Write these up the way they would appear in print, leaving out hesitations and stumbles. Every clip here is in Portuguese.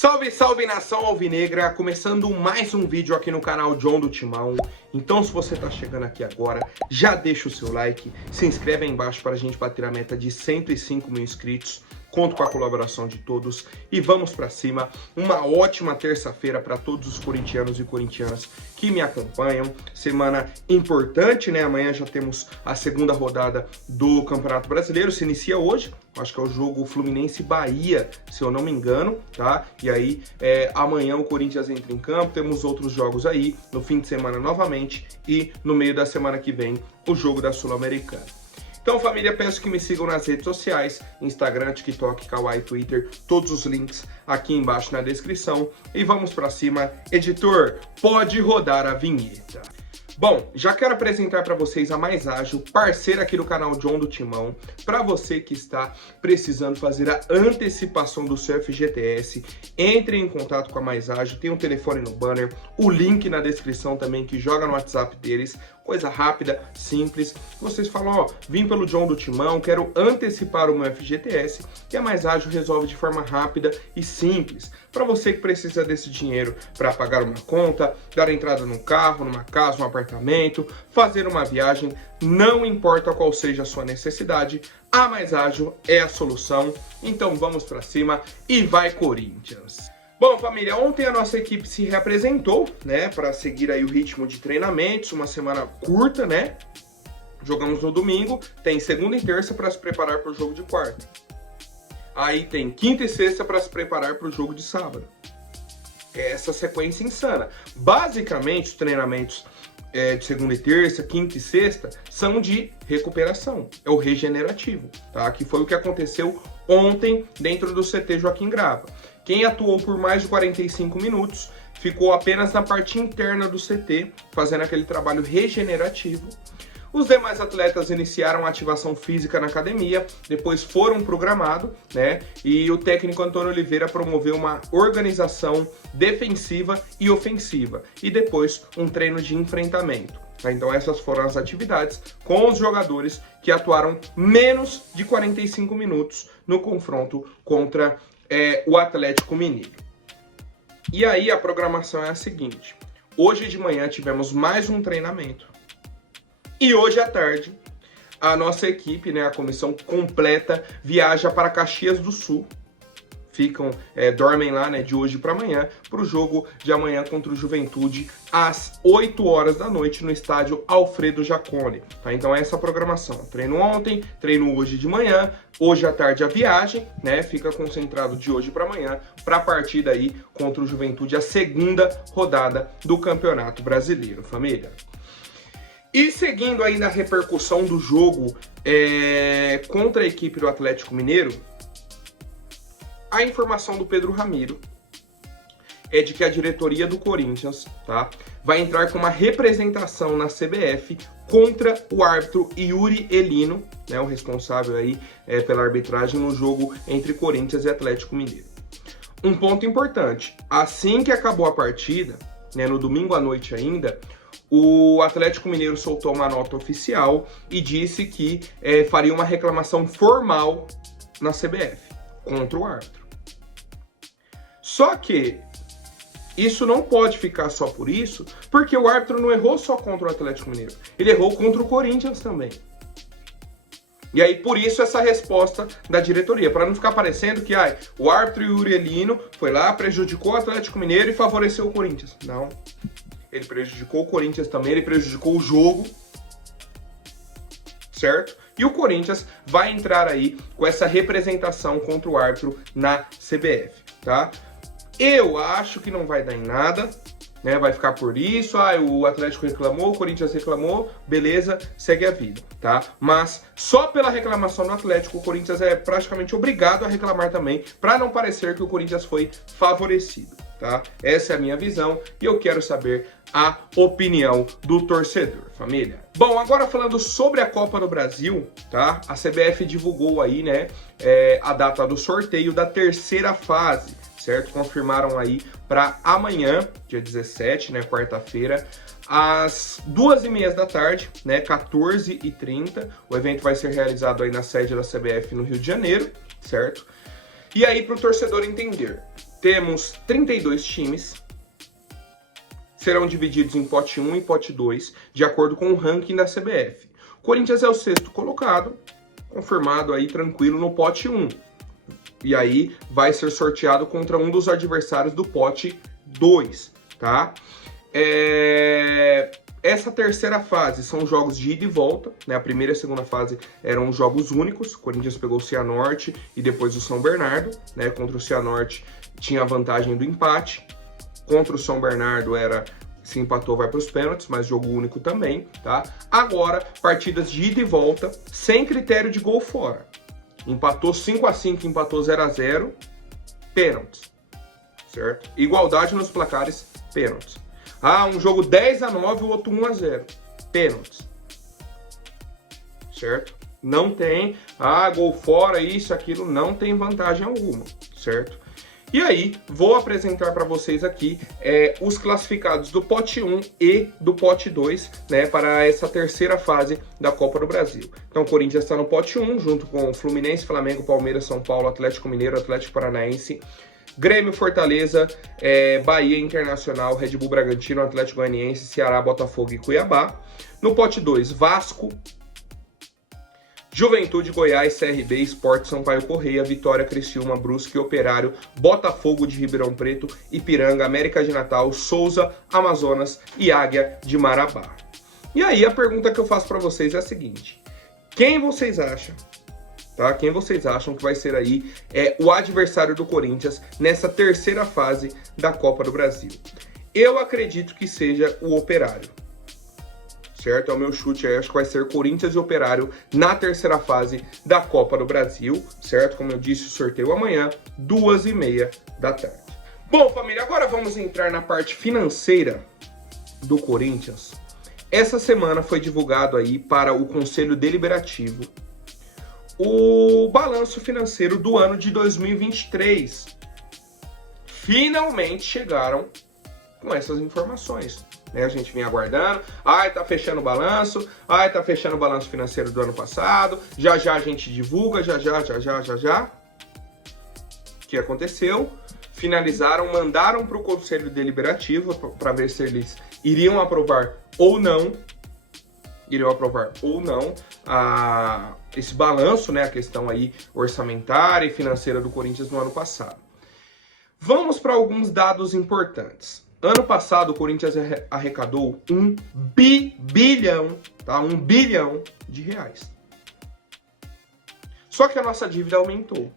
Salve, salve nação alvinegra, começando mais um vídeo aqui no canal John do Timão. Então se você tá chegando aqui agora, já deixa o seu like, se inscreve aí embaixo para a gente bater a meta de 105 mil inscritos. Conto com a colaboração de todos e vamos pra cima. Uma ótima terça-feira para todos os corintianos e corintianas que me acompanham. Semana importante, né? Amanhã já temos a segunda rodada do Campeonato Brasileiro. Se inicia hoje, acho que é o jogo Fluminense-Bahia, se eu não me engano, tá? E aí, amanhã o Corinthians entra em campo. Temos outros jogos aí, no fim de semana novamente. E no meio da semana que vem, o jogo da Sul-Americana. Então, família, peço que me sigam nas redes sociais, Instagram, TikTok, Kawaii, Twitter, todos os links aqui embaixo na descrição. E vamos pra cima. Editor, pode rodar a vinheta. Bom, já quero apresentar para vocês a Mais Ágil, parceira aqui do canal John do Timão. Para você que está precisando fazer a antecipação do seu FGTS, entre em contato com a Mais Ágil, tem um telefone no banner, o link na descrição também que joga no WhatsApp deles. Coisa rápida, simples. Vocês falam, ó, vim pelo John do Timão, quero antecipar o meu FGTS, e a Mais Ágil resolve de forma rápida e simples. Para você que precisa desse dinheiro para pagar uma conta, dar entrada num carro, numa casa, num apartamento, fazer uma viagem, não importa qual seja a sua necessidade, a Mais Ágil é a solução. Então vamos para cima e vai Corinthians! Bom, família, ontem a nossa equipe se reapresentou, né, para seguir aí o ritmo de treinamentos, uma semana curta, né? Jogamos no domingo, tem segunda e terça para se preparar para o jogo de quarta. Aí tem quinta e sexta para se preparar para o jogo de sábado. É essa sequência insana. Basicamente, os treinamentos de segunda e terça, quinta e sexta, são de recuperação, é o regenerativo, tá? Que foi o que aconteceu ontem dentro do CT Joaquim Grava. Quem atuou por mais de 45 minutos ficou apenas na parte interna do CT, fazendo aquele trabalho regenerativo. Os demais atletas iniciaram a ativação física na academia, depois foram programados, né? E o técnico Antônio Oliveira promoveu uma organização defensiva e ofensiva, e depois um treino de enfrentamento. Então essas foram as atividades com os jogadores que atuaram menos de 45 minutos no confronto contra o Atlético Mineiro. E aí a programação é a seguinte: hoje de manhã tivemos mais um treinamento e hoje à tarde a nossa equipe, né, a comissão completa, viaja para Caxias do Sul. Dormem lá, né, de hoje para amanhã, para o jogo de amanhã contra o Juventude, às 8 horas da noite, no estádio Alfredo Jaconi. Tá? Então essa programação. Treino ontem, treino hoje de manhã, hoje à tarde a viagem, né, fica concentrado de hoje para amanhã, para a partida aí contra o Juventude, a segunda rodada do Campeonato Brasileiro, família. E seguindo aí na repercussão do jogo contra a equipe do Atlético Mineiro, a informação do Pedro Ramiro é de que a diretoria do Corinthians, tá, vai entrar com uma representação na CBF contra o árbitro Yuri Elino, né, o responsável aí pela arbitragem no jogo entre Corinthians e Atlético Mineiro. Um ponto importante: assim que acabou a partida, né, no domingo à noite ainda, o Atlético Mineiro soltou uma nota oficial e disse que faria uma reclamação formal na CBF contra o árbitro. Só que isso não pode ficar só por isso, porque o árbitro não errou só contra o Atlético Mineiro, ele errou contra o Corinthians também. E aí, por isso, essa resposta da diretoria, para não ficar parecendo que o árbitro Yuri Elino foi lá, prejudicou o Atlético Mineiro e favoreceu o Corinthians. Não, ele prejudicou o Corinthians também, ele prejudicou o jogo, certo? E o Corinthians vai entrar aí com essa representação contra o árbitro na CBF, tá? Eu acho que não vai dar em nada, né? Vai ficar por isso, o Atlético reclamou, o Corinthians reclamou, beleza, segue a vida, tá? Mas só pela reclamação do Atlético, o Corinthians é praticamente obrigado a reclamar também, para não parecer que o Corinthians foi favorecido, tá? Essa é a minha visão e eu quero saber a opinião do torcedor, família. Bom, agora falando sobre a Copa do Brasil, tá? A CBF divulgou aí, né, a data do sorteio da terceira fase, certo? Confirmaram aí para amanhã, dia 17, né, quarta-feira, às 2h30 da tarde, né, 14h30. O evento vai ser realizado aí na sede da CBF no Rio de Janeiro, certo? E aí, para o torcedor entender, temos 32 times, serão divididos em pote 1 e pote 2, de acordo com o ranking da CBF. O Corinthians é o 6º colocado, confirmado aí tranquilo no pote 1. E aí vai ser sorteado contra um dos adversários do pote 2, tá? Essa terceira fase são jogos de ida e volta, né? A primeira e a segunda fase eram jogos únicos. O Corinthians pegou o Cianorte e depois o São Bernardo, né? Contra o Cianorte tinha a vantagem do empate. Contra o São Bernardo era se empatou vai para os pênaltis, mas jogo único também, tá? Agora, partidas de ida e volta sem critério de gol fora. Empatou 5-5, empatou 0-0, pênaltis, certo? Igualdade nos placares, pênaltis. Ah, um jogo 10-9, o outro 1-0, pênaltis, certo? Não tem, gol fora, isso, aquilo, não tem vantagem alguma, certo? E aí, vou apresentar para vocês aqui os classificados do pote 1 e do pote 2, né, para essa terceira fase da Copa do Brasil. Então, o Corinthians está no pote 1, junto com Fluminense, Flamengo, Palmeiras, São Paulo, Atlético Mineiro, Atlético Paranaense, Grêmio, Fortaleza, Bahia, Internacional, Red Bull Bragantino, Atlético Goianiense, Ceará, Botafogo e Cuiabá. No pote 2, Vasco, Juventude, Goiás, CRB, Sport, Sampaio Correia, Vitória, Criciúma, Brusque, Operário, Botafogo de Ribeirão Preto, Ipiranga, América de Natal, Souza, Amazonas e Águia de Marabá. E aí a pergunta que eu faço para vocês é a seguinte: quem vocês acham, tá? Quem vocês acham que vai ser aí o adversário do Corinthians nessa terceira fase da Copa do Brasil? Eu acredito que seja o Operário. Certo? É o meu chute aí, acho que vai ser Corinthians e Operário na terceira fase da Copa do Brasil, certo? Como eu disse, o sorteio amanhã, 2h30 da tarde. Bom, família, agora vamos entrar na parte financeira do Corinthians. Essa semana foi divulgado aí para o Conselho Deliberativo o balanço financeiro do ano de 2023. Finalmente chegaram com essas informações. A gente vinha aguardando, tá fechando o balanço, tá fechando o balanço financeiro do ano passado, já a gente divulga, já. O que aconteceu? Finalizaram, mandaram para o Conselho Deliberativo para ver se eles iriam aprovar ou não, esse balanço, né, a questão aí orçamentária e financeira do Corinthians no ano passado. Vamos para alguns dados importantes. Ano passado, o Corinthians arrecadou 1 bilhão, tá? 1 bilhão de reais. Só que a nossa dívida aumentou.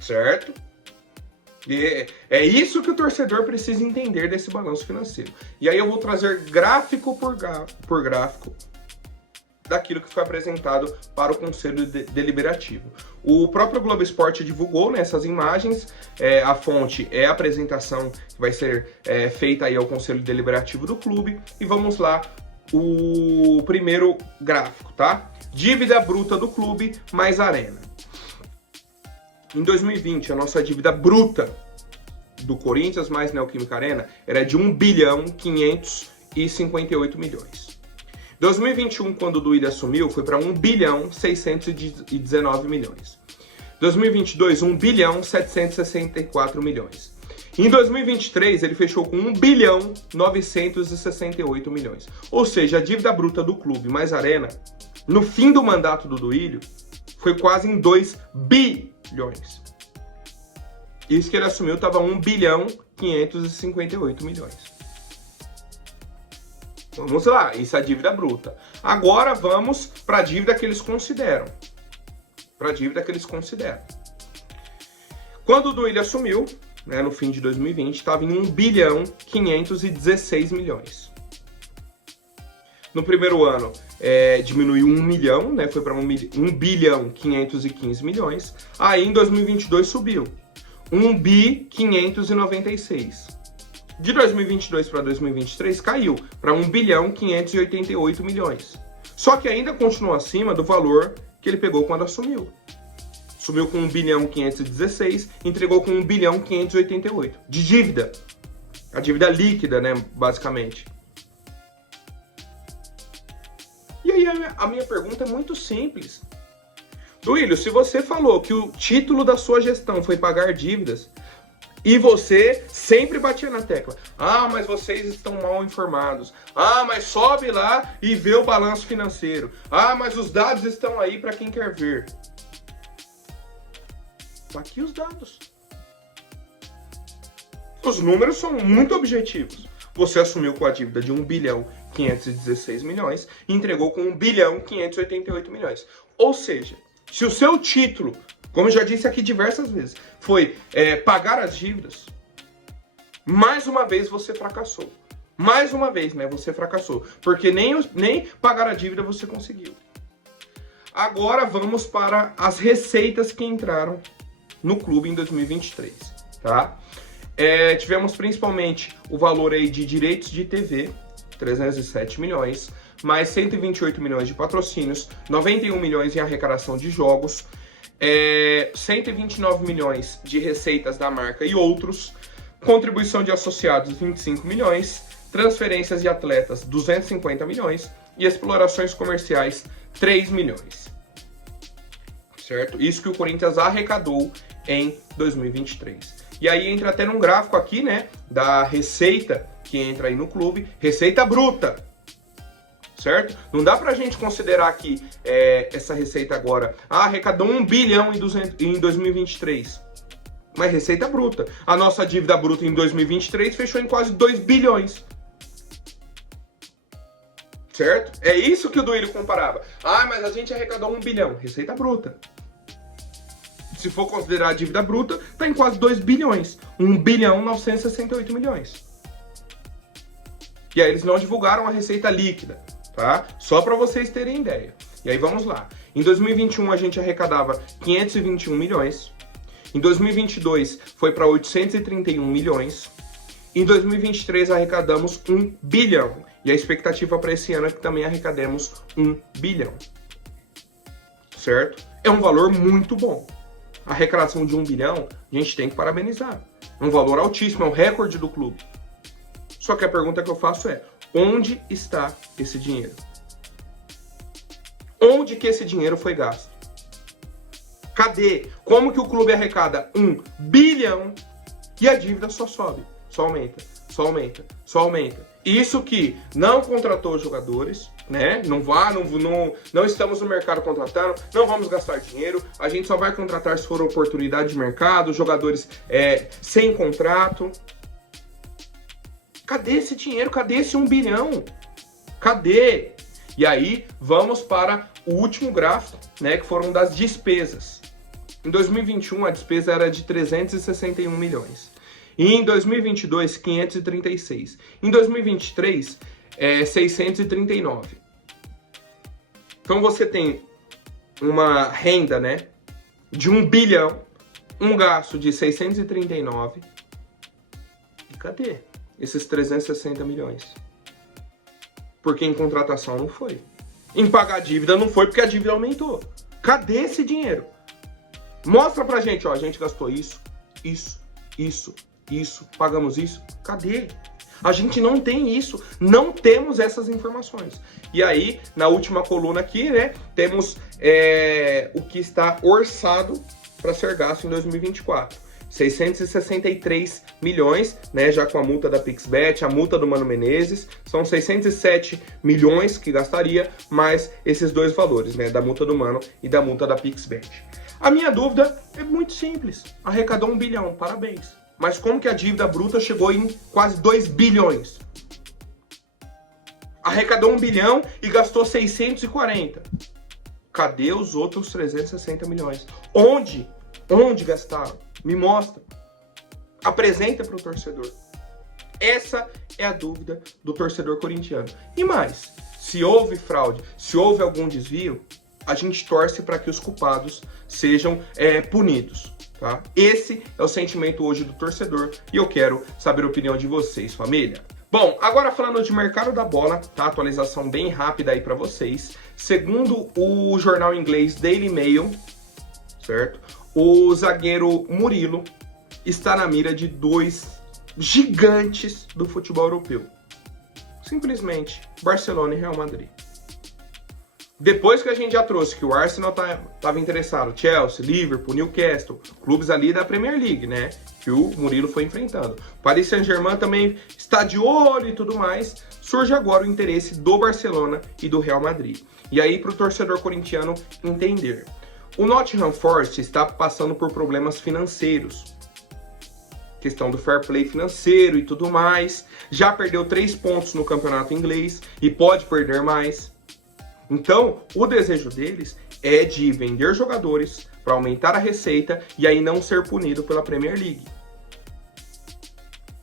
Certo? E é isso que o torcedor precisa entender desse balanço financeiro. E aí eu vou trazer gráfico por gráfico daquilo que foi apresentado para o Conselho Deliberativo. O próprio Globo Esporte divulgou, né, essas imagens, a fonte é a apresentação que vai ser feita aí ao Conselho Deliberativo do clube, e vamos lá, o primeiro gráfico, tá? Dívida bruta do clube mais arena. Em 2020, a nossa dívida bruta do Corinthians mais Neoquímica Arena era de 1 bilhão 558 milhões. 2021, quando o Duílio assumiu, foi para 1 bilhão 619 milhões. 2022, 1 bilhão 764 milhões. Em 2023, ele fechou com 1 bilhão 968 milhões. Ou seja, a dívida bruta do clube mais arena, no fim do mandato do Duílio, foi quase em 2 bilhões. Isso que ele assumiu estava 1 bilhão 558 milhões. Vamos lá, isso é a dívida bruta. Agora vamos para a dívida que eles consideram. Quando o Duílio assumiu, né, no fim de 2020, estava em 1 bilhão 516 milhões. No primeiro ano, diminuiu 1 milhão, né, foi para 1 bilhão 515 milhões. Aí em 2022 subiu, 1 bi 596. De 2022 para 2023 caiu para 1 bilhão 588 milhões. Só que ainda continua acima do valor que ele pegou quando assumiu. Sumiu com 1 bilhão 516, entregou com 1 bilhão 588 de dívida. A dívida líquida, né, basicamente. E aí a minha pergunta é muito simples. Duílio, se você falou que o título da sua gestão foi pagar dívidas, e você sempre batia na tecla, ah, mas vocês estão mal informados, ah, mas sobe lá e vê o balanço financeiro, ah, mas os dados estão aí para quem quer ver. Tá aqui os dados. Os números são muito objetivos. Você assumiu com a dívida de 1 bilhão 516 milhões e entregou com 1 bilhão 588 milhões. Ou seja, se o seu título, como eu já disse aqui diversas vezes, foi pagar as dívidas, mais uma vez você fracassou. Mais uma vez, né, você fracassou. Porque nem pagar a dívida você conseguiu. Agora vamos para as receitas que entraram no clube em 2023, tá? Tivemos principalmente o valor aí de direitos de TV, 307 milhões, mais 128 milhões de patrocínios, 91 milhões em arrecadação de jogos, 129 milhões de receitas da marca e outros, contribuição de associados 25 milhões, transferências de atletas 250 milhões e explorações comerciais 3 milhões. Certo? Isso que o Corinthians arrecadou em 2023. E aí entra até num gráfico aqui, né, da receita que entra aí no clube, receita bruta, certo? Não dá pra gente considerar aqui essa receita agora, arrecadou 1 bilhão em 2023, mas receita bruta. A nossa dívida bruta em 2023 fechou em quase 2 bilhões. Certo? É isso que o Duílio comparava. Mas a gente arrecadou 1 bilhão, receita bruta. Se for considerar a dívida bruta, está em quase 2 bilhões. 1 bilhão 968 milhões. E aí eles não divulgaram a receita líquida, tá? Só para vocês terem ideia. E aí vamos lá. Em 2021 a gente arrecadava 521 milhões. Em 2022 foi para 831 milhões. Em 2023 arrecadamos 1 bilhão. E a expectativa para esse ano é que também arrecademos 1 bilhão. Certo? É um valor muito bom. A arrecadação de 1 bilhão, a gente tem que parabenizar. É um valor altíssimo, é um recorde do clube. Só que a pergunta que eu faço é, onde está esse dinheiro? Onde que esse dinheiro foi gasto? Cadê? Como que o clube arrecada 1 bilhão e a dívida só sobe, só aumenta, só aumenta, só aumenta? Isso que não contratou jogadores, né? Não estamos no mercado contratando, não vamos gastar dinheiro, a gente só vai contratar se for oportunidade de mercado, jogadores sem contrato. Cadê esse dinheiro? Cadê esse 1 bilhão? Cadê? E aí, vamos para o último gráfico, né? Que foram das despesas. Em 2021, a despesa era de 361 milhões. E em 2022, 536. Em 2023, 639. Então você tem uma renda, né, de 1 bilhão, um gasto de 639. E cadê esses 360 milhões? Porque em contratação não foi. Em pagar dívida não foi porque a dívida aumentou. Cadê esse dinheiro? Mostra pra gente, ó, a gente gastou isso, pagamos isso. Cadê? A gente não tem isso, não temos essas informações. E aí, na última coluna aqui, né, temos o que está orçado para ser gasto em 2024. 663 milhões, né, já com a multa da PixBet, a multa do Mano Menezes, são 607 milhões que gastaria, mais esses dois valores, né, da multa do Mano e da multa da PixBet. A minha dúvida é muito simples, arrecadou 1 bilhão, parabéns. Mas como que a dívida bruta chegou em quase 2 bilhões? Arrecadou 1 bilhão e gastou 640. Cadê os outros 360 milhões? Onde? Onde gastaram? Me mostra. Apresenta para o torcedor. Essa é a dúvida do torcedor corintiano. E mais, se houve fraude, se houve algum desvio, a gente torce para que os culpados sejam punidos. Tá? Esse é o sentimento hoje do torcedor e eu quero saber a opinião de vocês, família. Bom, agora falando de mercado da bola, tá? Atualização bem rápida aí para vocês. Segundo o jornal inglês Daily Mail, certo? O zagueiro Murilo está na mira de 2 gigantes do futebol europeu. Simplesmente Barcelona e Real Madrid. Depois que a gente já trouxe que o Arsenal estava interessado, Chelsea, Liverpool, Newcastle, clubes ali da Premier League, né? Que o Murilo foi enfrentando. Paris Saint-Germain também está de olho e tudo mais. Surge agora o interesse do Barcelona e do Real Madrid. E aí, para o torcedor corintiano entender. O Nottingham Forest está passando por problemas financeiros. Questão do fair play financeiro e tudo mais. Já perdeu 3 pontos no campeonato inglês e pode perder mais. Então, o desejo deles é de vender jogadores para aumentar a receita e aí não ser punido pela Premier League.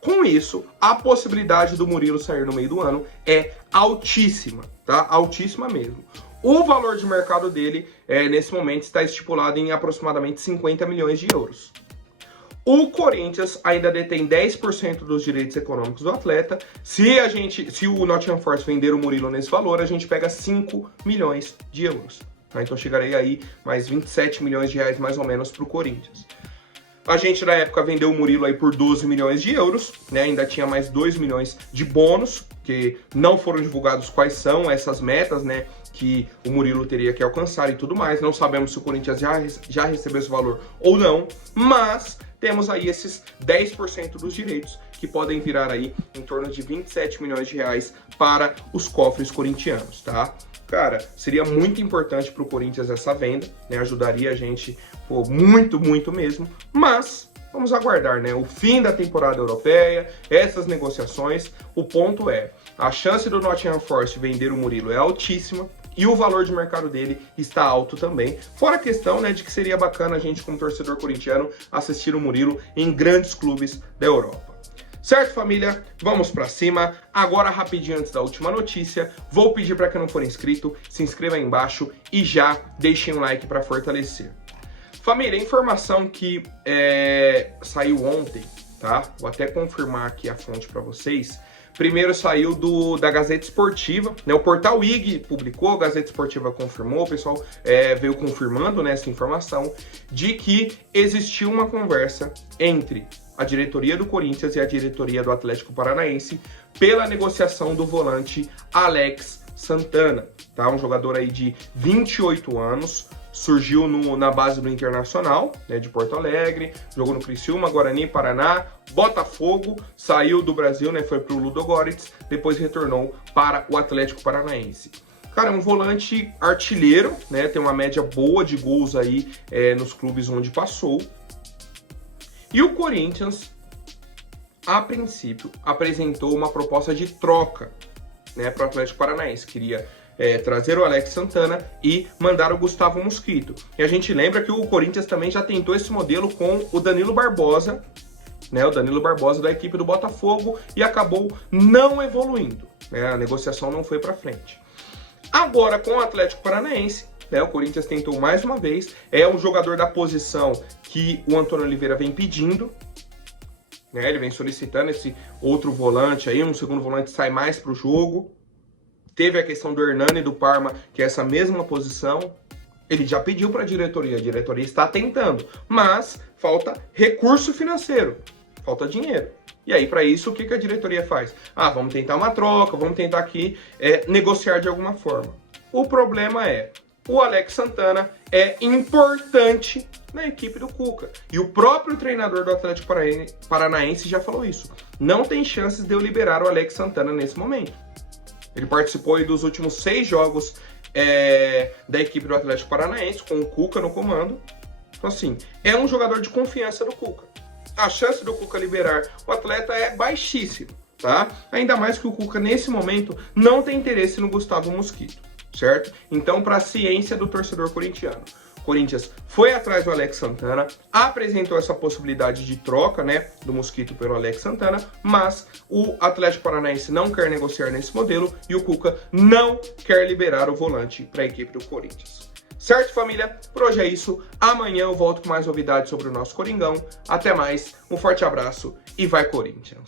Com isso, a possibilidade do Murilo sair no meio do ano é altíssima, tá? Altíssima mesmo. O valor de mercado dele, nesse momento, está estipulado em aproximadamente 50 milhões de euros. O Corinthians ainda detém 10% dos direitos econômicos do atleta. Se o Nottingham Forest vender o Murilo nesse valor, a gente pega 5 milhões de euros. Tá? Então chegarei aí mais 27 milhões de reais mais ou menos para o Corinthians. A gente na época vendeu o Murilo aí por 12 milhões de euros, né? Ainda tinha mais 2 milhões de bônus, que não foram divulgados quais são essas metas, né? Que o Murilo teria que alcançar e tudo mais. Não sabemos se o Corinthians já recebeu esse valor ou não, mas temos aí esses 10% dos direitos que podem virar aí em torno de 27 milhões de reais para os cofres corintianos, tá? Cara, seria muito importante para o Corinthians essa venda, né? Ajudaria a gente, pô, muito, muito mesmo, mas vamos aguardar, né? O fim da temporada europeia, essas negociações, o ponto é, a chance do Nottingham Forest vender o Murilo é altíssima, e o valor de mercado dele está alto também. Fora a questão, né, de que seria bacana a gente, como torcedor corintiano, assistir o Murilo em grandes clubes da Europa. Certo, família? Vamos pra cima. Agora, rapidinho antes da última notícia, vou pedir para quem não for inscrito, se inscreva aí embaixo e já deixem um like para fortalecer. Família, informação que saiu ontem, tá? Vou até confirmar aqui a fonte para vocês. Primeiro saiu da Gazeta Esportiva, né? O portal IG publicou, a Gazeta Esportiva confirmou, o pessoal veio confirmando, né, essa informação, de que existiu uma conversa entre a diretoria do Corinthians e a diretoria do Atlético Paranaense pela negociação do volante Alex Santana, tá? Um jogador aí de 28 anos, surgiu na base do Internacional, né, de Porto Alegre, jogou no Criciúma, Guarani, Paraná, Botafogo, saiu do Brasil, né, foi para o Ludogorets, depois retornou para o Atlético Paranaense. Cara, é um volante artilheiro, né, tem uma média boa de gols aí nos clubes onde passou. E o Corinthians, a princípio, apresentou uma proposta de troca, né, para o Atlético Paranaense. Queria trazer o Alex Santana e mandar o Gustavo Mosquito. E a gente lembra que o Corinthians também já tentou esse modelo com o Danilo Barbosa, né, o Danilo Barbosa da equipe do Botafogo, e acabou não evoluindo, né, a negociação não foi para frente. Agora, com o Atlético Paranaense, né, o Corinthians tentou mais uma vez, é um jogador da posição que o Antônio Oliveira vem pedindo, né, ele vem solicitando esse outro volante aí, um segundo volante sai mais para o jogo. Teve a questão do Hernani e do Parma, que é essa mesma posição. Ele já pediu para a diretoria está tentando, mas falta recurso financeiro, falta dinheiro. E aí, para isso, o que a diretoria faz? Ah, vamos tentar uma troca, vamos tentar aqui negociar de alguma forma. O problema é, o Alex Santana é importante na equipe do Cuca. E o próprio treinador do Atlético Paranaense já falou isso. Não tem chances de eu liberar o Alex Santana nesse momento. Ele participou aí dos últimos 6 jogos da equipe do Atlético Paranaense, com o Cuca no comando. Então, assim, é um jogador de confiança do Cuca. A chance do Cuca liberar o atleta é baixíssima, tá? Ainda mais que o Cuca, nesse momento, não tem interesse no Gustavo Mosquito, certo? Então, para a ciência do torcedor corintiano, Corinthians foi atrás do Alex Santana, apresentou essa possibilidade de troca, né, do Mosquito pelo Alex Santana, mas o Atlético Paranaense não quer negociar nesse modelo e o Cuca não quer liberar o volante para a equipe do Corinthians. Certo, família? Por hoje é isso. Amanhã eu volto com mais novidades sobre o nosso Coringão. Até mais, um forte abraço e vai Corinthians!